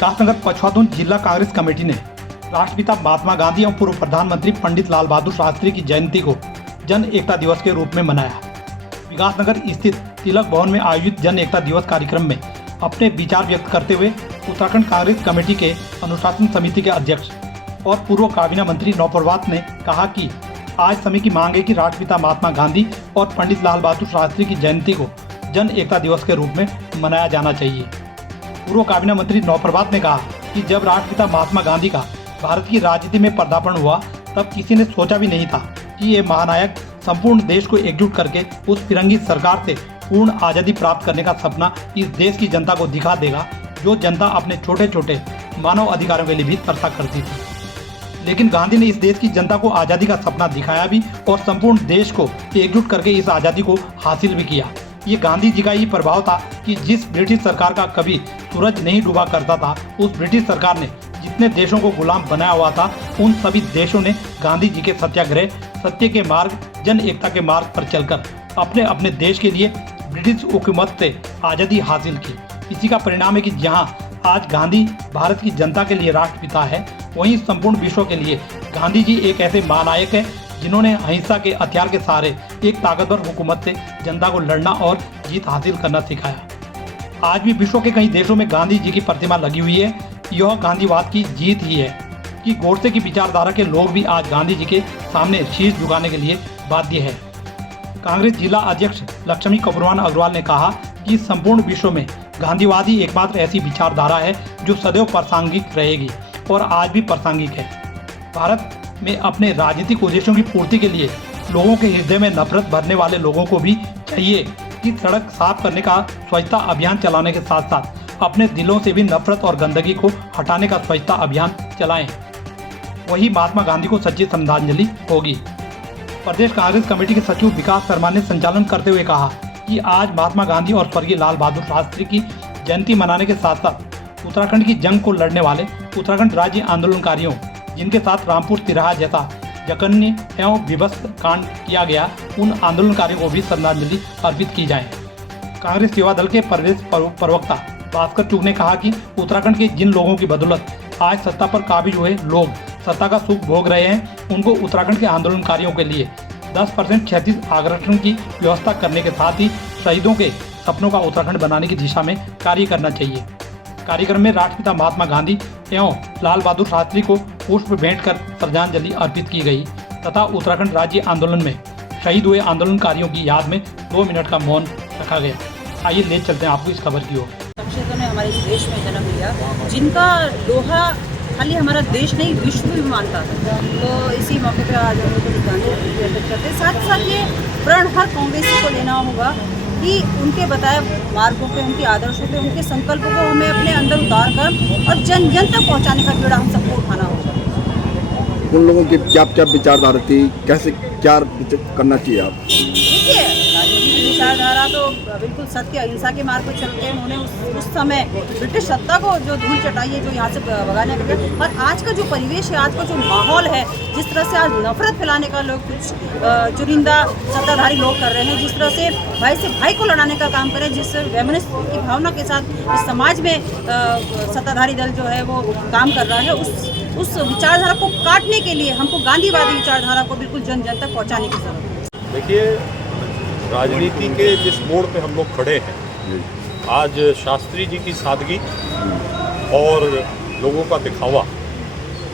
विकासनगर पछवादून जिला कांग्रेस कमेटी ने राष्ट्रपिता महात्मा गांधी एवं पूर्व प्रधानमंत्री पंडित लाल बहादुर शास्त्री की जयंती को जन एकता दिवस के रूप में मनाया। विकासनगर स्थित तिलक भवन में आयोजित जन एकता दिवस कार्यक्रम में अपने विचार व्यक्त करते हुए उत्तराखंड कांग्रेस कमेटी के अनुशासन समिति के अध्यक्ष और पूर्व काबीना मंत्री नौप्रभात ने कहा कि आज समय की मांग है कि राष्ट्रपिता महात्मा गांधी और पंडित लाल बहादुर शास्त्री की जयंती को जन एकता दिवस के रूप में मनाया जाना चाहिए। पूर्व काबीना मंत्री नौप्रभात ने कहा कि जब राष्ट्रपिता महात्मा गांधी का भारत की राजनीति में पदार्पण हुआ तब किसी ने सोचा भी नहीं था कि ये महानायक संपूर्ण देश को एकजुट करके उस फिरंगी सरकार से पूर्ण आज़ादी प्राप्त करने का सपना इस देश की जनता को दिखा देगा, जो जनता अपने छोटे छोटे मानव अधिकारों के लिए भी तरसा करती थी। लेकिन गांधी ने इस देश की जनता को आज़ादी का सपना दिखाया भी और संपूर्ण देश को एकजुट करके इस आज़ादी को हासिल भी किया। ये गांधी जी का ही प्रभाव था कि जिस ब्रिटिश सरकार का कभी सूरज नहीं डूबा करता था, उस ब्रिटिश सरकार ने जितने देशों को गुलाम बनाया हुआ था, उन सभी देशों ने गांधी जी के सत्याग्रह, सत्य के मार्ग, जन एकता के मार्ग पर चलकर अपने अपने देश के लिए ब्रिटिश हुकूमत से आज़ादी हासिल की। इसी का परिणाम है कि जहां आज गांधी भारत की जनता के लिए राष्ट्रपिता है, वहीं संपूर्ण विश्व के लिए गांधी जी एक ऐसे महानायक है जिन्होंने अहिंसा के हथियार के सहारे एक ताकतवर हुकूमत से जनता को लड़ना और जीत हासिल करना सिखाया। आज भी विश्व के कई देशों में गांधी जी की प्रतिमा लगी हुई है। यह गांधीवाद की जीत ही है कि गोडसे की विचारधारा के लोग भी आज गांधी जी के सामने शीश झुकाने के लिए बाध्य है। कांग्रेस जिला अध्यक्ष लक्ष्मी कपूरवान अग्रवाल ने कहा कि संपूर्ण विश्व में गांधीवाद ही एकमात्र ऐसी विचारधारा है जो सदैव प्रासंगिक रहेगी और आज भी प्रासंगिक है। भारत में अपने राजनीतिक उद्देश्यों की पूर्ति के लिए लोगों के हृदय में नफरत भरने वाले लोगों को भी चाहिए कि सड़क साफ करने का स्वच्छता अभियान चलाने के साथ साथ अपने दिलों से भी नफरत और गंदगी को हटाने का स्वच्छता अभियान चलाएं। वही महात्मा गांधी को सच्ची श्रद्धांजलि होगी। प्रदेश कांग्रेस कमेटी के सचिव विकास शर्मा ने संचालन करते हुए कहा कि आज महात्मा गांधी और स्वर्गीय लाल बहादुर शास्त्री की जयंती मनाने के साथ साथ उत्तराखंड की जंग को लड़ने वाले उत्तराखंड राज्य आंदोलनकारियों, जिनके साथ रामपुर तिराहा जैसा जघन्य एवं विभत्स कांड किया गया, उन आंदोलनकारियों को भी श्रद्धांजलि अर्पित की जाए। कांग्रेस सेवा दल के प्रदेश प्रवक्ता भास्कर चुग ने कहा कि उत्तराखंड के जिन लोगों की बदौलत आज सत्ता पर काबिज हुए लोग सत्ता का सुख भोग रहे हैं, उनको उत्तराखंड के आंदोलनकारियों के लिए 10% क्षैतिज आरक्षण की व्यवस्था करने के साथ ही शहीदों के सपनों का उत्तराखंड बनाने की दिशा में कार्य करना चाहिए। कार्यक्रम में राष्ट्रपिता महात्मा गांधी एवं लाल बहादुर शास्त्री को पुष्प भेंट कर श्रद्धांजलि अर्पित की गई तथा उत्तराखंड राज्य आंदोलन में शहीद हुए आंदोलनकारियों की याद में 2 मिनट का मौन रखा गया। आइए ले चलते हैं आपको इस खबर की ओर। शख्सियतों ने हमारे इस देश में जन्म लिया, जिनका लोहा खाली हमारा देश नहीं विश्व भी मानता था। तो इसी मौके पर आज हम उनको श्रद्धांजलि अर्पित करते हैं। साथ साथ ये प्रण हर कांग्रेसी को लेना होगा कि उनके बताए मार्गों पे, उनके आदर्शों पे, उनके संकल्पों को हमें अपने अंदर उतार कर और जन जन तक पहुँचाने का बीड़ा हम सबको उठाना होगा। उन लोगों की क्या क्या विचारधारा थी, कैसे क्या करना चाहिए आप? देखिए, राजनीति की विचारधारा तो बिल्कुल सत्य अहिंसा के मार्ग पर चलते हैं। उन्होंने उस समय ब्रिटिश सत्ता को जो धूल चटाई है, जो यहाँ से भगाने का, और आज का जो परिवेश है, आज का जो माहौल है, जिस तरह से आज नफरत फैलाने का लोग कुछ चुनिंदा सत्ताधारी लोग कर रहे हैं, जिस तरह से भाई से भाई को लड़ाने का काम करें, जिस वैमनस्य की भावना के साथ इस समाज में सत्ताधारी दल जो है वो काम कर रहा है, उस विचारधारा को काटने के लिए हमको गांधीवादी विचारधारा को बिल्कुल जन जन तक पहुंचाने की जरूरत है। देखिए, राजनीति के जिस मोड़ पे हम लोग खड़े हैं, आज शास्त्री जी की सादगी और लोगों का दिखावा,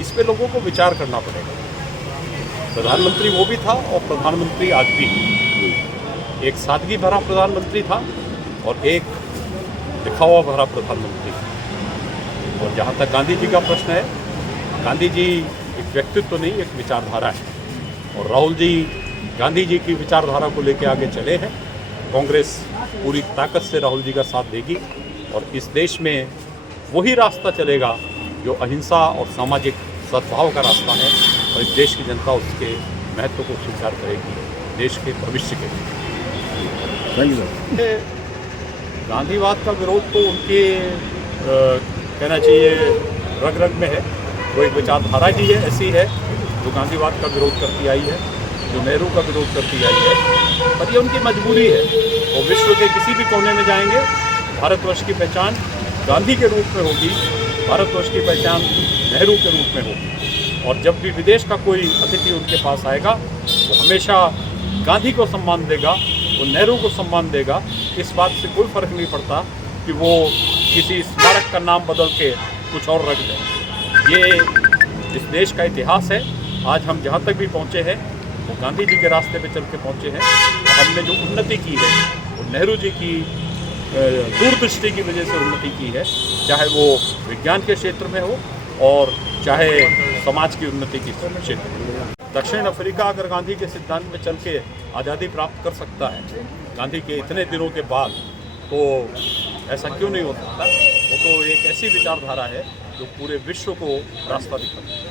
इस पे लोगों को विचार करना पड़ेगा। प्रधानमंत्री वो भी था और प्रधानमंत्री आज भी एक सादगी भरा प्रधानमंत्री था और एक दिखावा भरा प्रधानमंत्री। और जहाँ तक गांधी जी का प्रश्न है, गांधी जी एक व्यक्तित्व नहीं, एक विचारधारा है। और राहुल जी गांधी जी की विचारधारा को लेकर आगे चले हैं। कांग्रेस पूरी ताकत से राहुल जी का साथ देगी और इस देश में वही रास्ता चलेगा जो अहिंसा और सामाजिक सद्भाव का रास्ता है, और इस देश की जनता उसके महत्व को स्वीकार करेगी देश के भविष्य के लिए। Thank you sir. गांधीवाद का विरोध तो उनके कहना चाहिए रग रग में है। वो एक विचारधारा ही है, ऐसी है जो गांधीवाद का विरोध करती आई है, जो नेहरू का विरोध करती आई है, पर ये उनकी मजबूरी है। वो विश्व के किसी भी कोने में जाएंगे, भारतवर्ष की पहचान गांधी के रूप में होगी, भारतवर्ष की पहचान नेहरू के रूप में होगी। और जब भी विदेश का कोई अतिथि उनके पास आएगा वो हमेशा गांधी को सम्मान देगा, वो नेहरू को सम्मान देगा। इस बात से कोई फर्क नहीं पड़ता कि वो किसी स्मारक का नाम बदल के कुछ और रख दें। ये इस देश का इतिहास है। आज हम जहाँ तक भी पहुँचे हैं वो गांधी जी के रास्ते पे चल के पहुँचे हैं। और हमने जो उन्नति की है वो नेहरू जी की दूरदृष्टि की वजह से उन्नति की है, चाहे वो विज्ञान के क्षेत्र में हो और चाहे समाज की उन्नति के क्षेत्र में। दक्षिण अफ्रीका अगर गांधी के सिद्धांत में चल के आज़ादी प्राप्त कर सकता है गांधी के इतने दिनों के बाद, तो ऐसा क्यों नहीं हो सकता। वो तो एक ऐसी विचारधारा है जो पूरे विश्व को रास्ता दिखाती है।